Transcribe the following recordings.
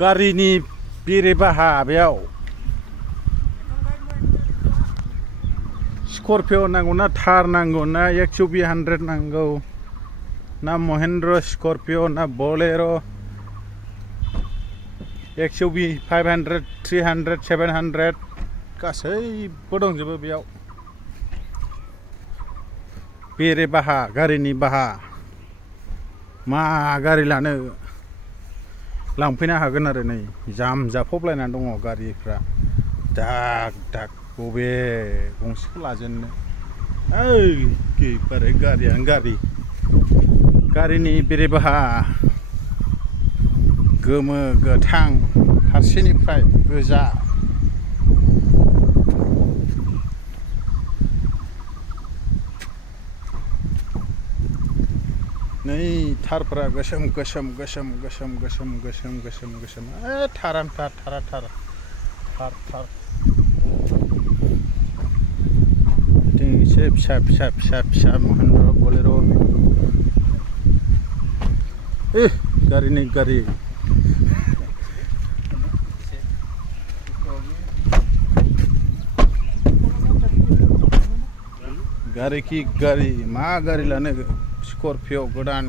गारिनि बेरे बाहा बेयाव स्कर्पिय' नांगौ ना थार नांगौ ना XUV 100 नांगौ ना महिन्द्र स्कर्पिय' ना बलेर' XUV 500 300 700 गासैबो दंजोबो बेयाव बेरे बाहा गारिनि बाहा मा गारि लानो लांफैनो हागोन आरो नै जाम जाफबलायनानै दङ गारिफ्रा दाग दाग बबे गंसेखौ लाजेननो ओइ एबारे गारियानो गारिनि बेरे बाहा गोमो गोथां फारसेनिफ्राय गोजा नै थारफोरा गोसोम थारानो थार एसे फिसा महिन्द्र बलेर' गारिनि गारि गारि मा गारि लानो स्कर्पिय' गोदान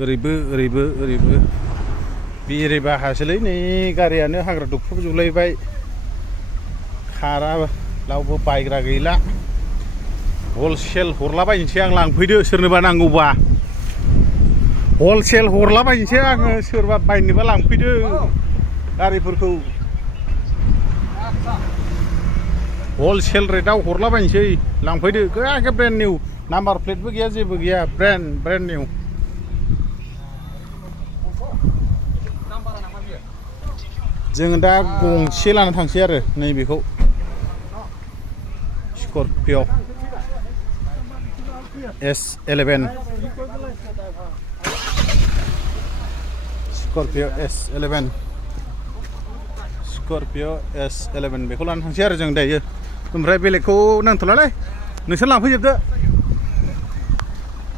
ओरैबो बेरे बाहासोलै नै गारियानो हाग्रा दुफबजोबलायबाय खारा रावबो बायग्रा गैला हलसेल हरलाबायनोसै आं लांफैदो सोरनोबा नांगौबा हलसेल हरलाबायनोसै आङो सोरबा बायनोबा लांफैदो गारिफोरखौ हलसेल रेटआव हरलाबायनोसै लांफैदो एखे ब्रेन्ड निउ नाम्बार प्लेटबो गैया जेबो गैया ब्रेन्ड निउ जोङो दा गंसे लाना थांसै आरो नैबेखौ स्कर्पिय' S11 बेखौ लाना थांसै आरो जों दायो ओमफ्राय बेलेगखौ नांथ'लालै नोंसोर लांफैजोबदो